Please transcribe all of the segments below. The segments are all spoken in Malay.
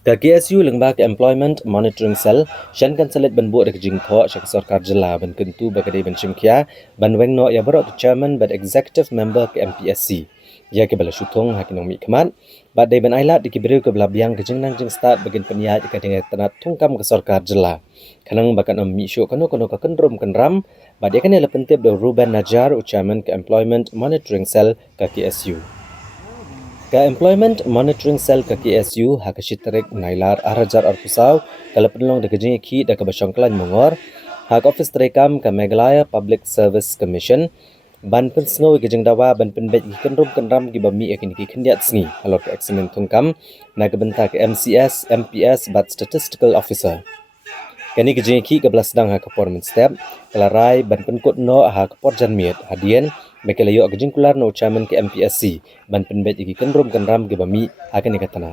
Ka KSU lengba ke Employment Monitoring Cell, shan kan salit ban buat ke jingtho syak sarkar jela ban kentu bagade ban chimkia ban wengno ya barok ke chairman ban executive member ke MPSC. Ya ke bala syutung hakinong mi kemat, bad day ban ailat dikiberi ke bala biang ke jengnang jeng start bagin peniat ke dengan tenat tungkam ke sarkar jela. Kanang bakan am mi syuk kano ka kendrum kenram, bad ya kan ela pentip do Ruben Najar chairman ke Employment Monitoring Cell ke KSU. Ka Employment Monitoring Cell ka KSU hakashitarik nailar arajar arpusaw kala penlong de kejing ki da ka basyongklan mongor hak office terekam ka Meghalaya Public Service Commission ban pensngo kejing dawa ban penbet ki kenrum kenram ki bami akin ki kendiat sngi alor ka eksamen tungkam na ka bentak MCS MPS bat statistical officer. Kani kejing ki ka belasdang hak performance step kala rai ban penkut no hak porjanmiet hadien Mekelayo agajing kular no chairman ke MPSC ban penbet iki kenrum kenram ke bami akan ikatanan.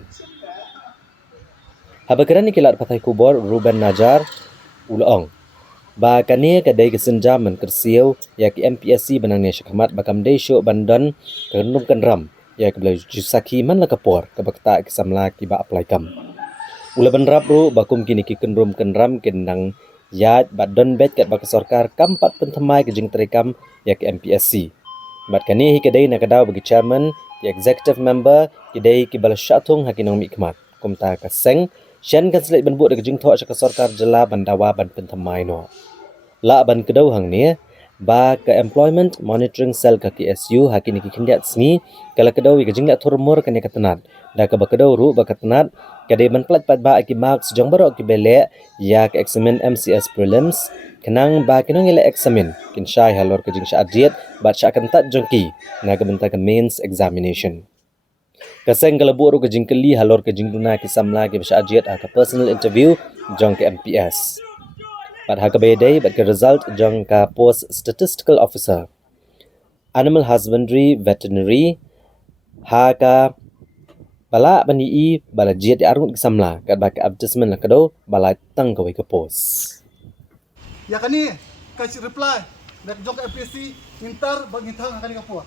Habakaran ni kilat patai kubor Ruben Najar ulong. Ba kani kadai kesenja men kersiau ya ke MPSC benang ni syakmat bakam dei syuk bandan kenrum kenram ya ke belaju jusaki man la kapor ke bakta ke samla ki ba apply kam. Ula benrap ru bakum kini ki kenrum kenram kendang ya badan bet kat bak sarkar kampat pentemai ke jing terekam ya ke MPSC. Bat kani hi kedai nak kadau bagi chairman, ki executive member, kedai ki bala syatung hakinong mikmat. Kumta ka seng, syan kan selit ban buat de jing tho syak sarkar jela bandawa ban pentamai no. La ban kedau hang ni, ba ke Employment Monitoring Cell ka KSU hakini ki kendiat sni, kala kedau ki jing lak turmur kan katenat. Da ka bakedau ru bakatenat, kadai ban plat pat ba ki marks jong barok ki belek ya ke eksamen MCS prelims kenang ba kinong ile eksamen kin syai halor ke jing syadiet bat syakan tat jongki na ke bentak ke mains examination. Kaseng kala buat ru ke jing keli halor ke jing duna ki samla ke syadiet ke personal interview jong ke MPS. Bat ha ke bedai bat ke result jong ka post statistical officer. Animal husbandry veterinary ha ka bala bani bala jiet arun ke samla kat ba ke advertisement la kedo bala tang ke ke post. Ya kani kasih reply nak jok APC intar bagi thang kani kapua.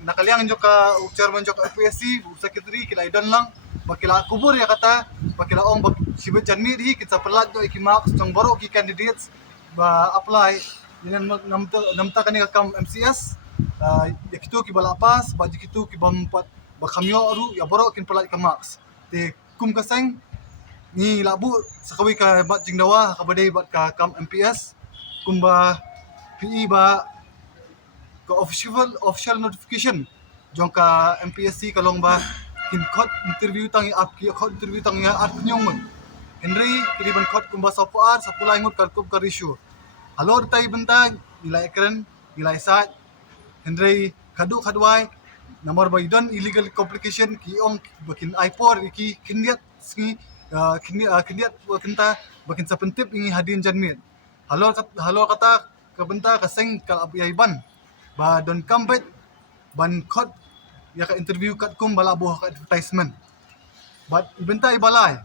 Nakaliang joka chairman joka APSC secretary kila idan lang bakila kubur ya kata bakila ong bak sibet janmi di kita pelat do ikimak jong baru ki candidates ba apply dengan namta kani kam MCS ya kitu ki bala pas ba kitu ki bampat ba kamyo ru ya baru kin pelat ka marks te kum kaseng ni labu sakawi ka bat jing dawa ka badai bat ka kam MPS kumba PE ba ka official notification jong ka MPSC kalong ba kin khot interview tang ap ki khot interview tang ya at nyong Henry kiriban khot kumba sa puar sa pulay ngut kalkub ka ratio alor tay bentang nilai ekran nilai sat Henry kadwai nomor baidon illegal complication ki ong bakin i4 ki kindiat ski kindiat kenta bakin sa pentip ingi hadin janmit halor kata kabenta kaseng kal abiyaiban ba don kambet ban khot ya ka interview kat kum bala buah ka advertisement but ibenta ibalai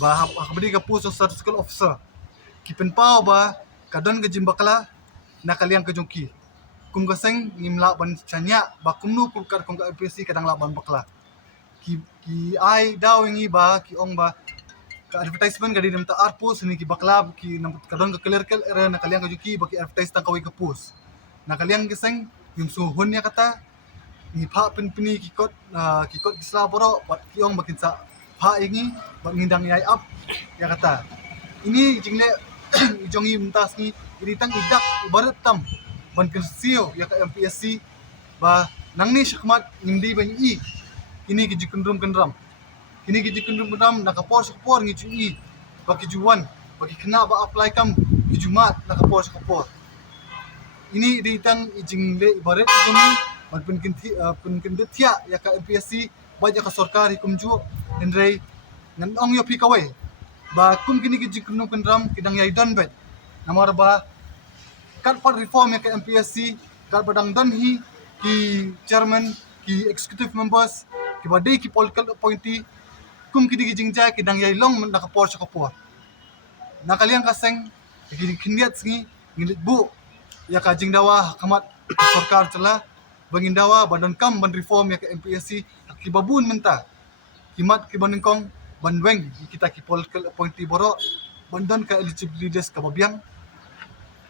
ba habdi ka post of statistical officer kipen pau ba kadon ke jimbakla nakaliang ke jongki kum gaseng ngimla ban chanya ba kumnu ku kat kum ka APC kadang la ban bakla ki ai daw ingi ba ki ong ba ka advertisement gadi dem ta art post ni ki bakla ki kadon ka clear era nakaliang ke jongki ba ki advertise tang kawi ka post nakaliang geseng yung suhon niya kata ni pha peni kikot kisla boro bat kiong makin sa pha ingi bat ngindang yai up ya kata ini jingle ijongi mentas ni ini tang idak ibarat tam ban kersio ya ka MPSC ba nangni syakmat ngindi ban i ini ki jikundrum kendram ini ki jikundrum kendram nakapor syakapor ngi cui ba ki juwan bagi kena ba apply kam ki jumat nakapor syakapor ini di tang jingle ibarat ijongi ban pen thia ya ka MPSC ba ya ka sarkar hikum ju endrei ngan ong yo pi kawai ba kum kini ki jikundrum kendram kidang yai dan bet namar ba kat part reform ya ke MPSC kat badang dan hi ki chairman ki executive members ki badai ki political appointee kum ki digi jingja ki dang yai long nakapor syakapor nakaliang kaseng ki kindiat singi ngilit bu ya ka jingdawa kamat sarkar cela bangindawa badan kam ban reform ya ke MPSC ki babun menta kimat ki baningkong banweng kita ki political appointee boro bandan ka eligible leaders ka babiang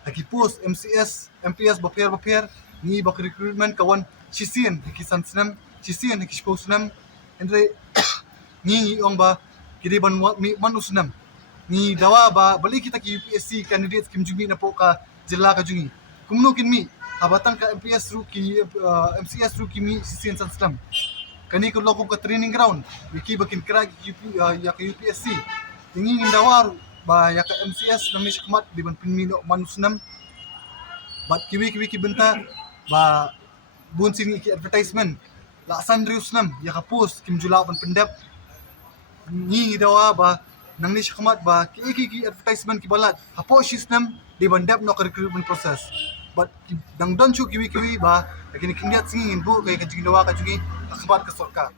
lagi post MPS baper ni bak recruitment kawan sisian ki sansenam sisian ki skosunam endre ni ong ba kiri ban man usnam ni dawa ba bali kita ki UPSC candidates kim jumi na po ka jilla ka jungi kumno kin mi abatan ka MPS ru ki MCS ru ki mi sisian sansenam kani ko lokum ka training ground wiki bakin kra ki ya ka UPSC tingi dawa ba ya ka MCS na mi syakmat di ban pinmino manusnam bat kiwi ki benta ba bun sini ki advertisement la san riusnam ya ka post kim jula ban pendap ni dawa ba nang ni syakmat ba ki advertisement ki balat hapo shisnam di bandap no ka recruitment process but dang don chu kiwi ba kini kindiat singin bu kay ka jingdawa ka jungi akhbar ka sarkar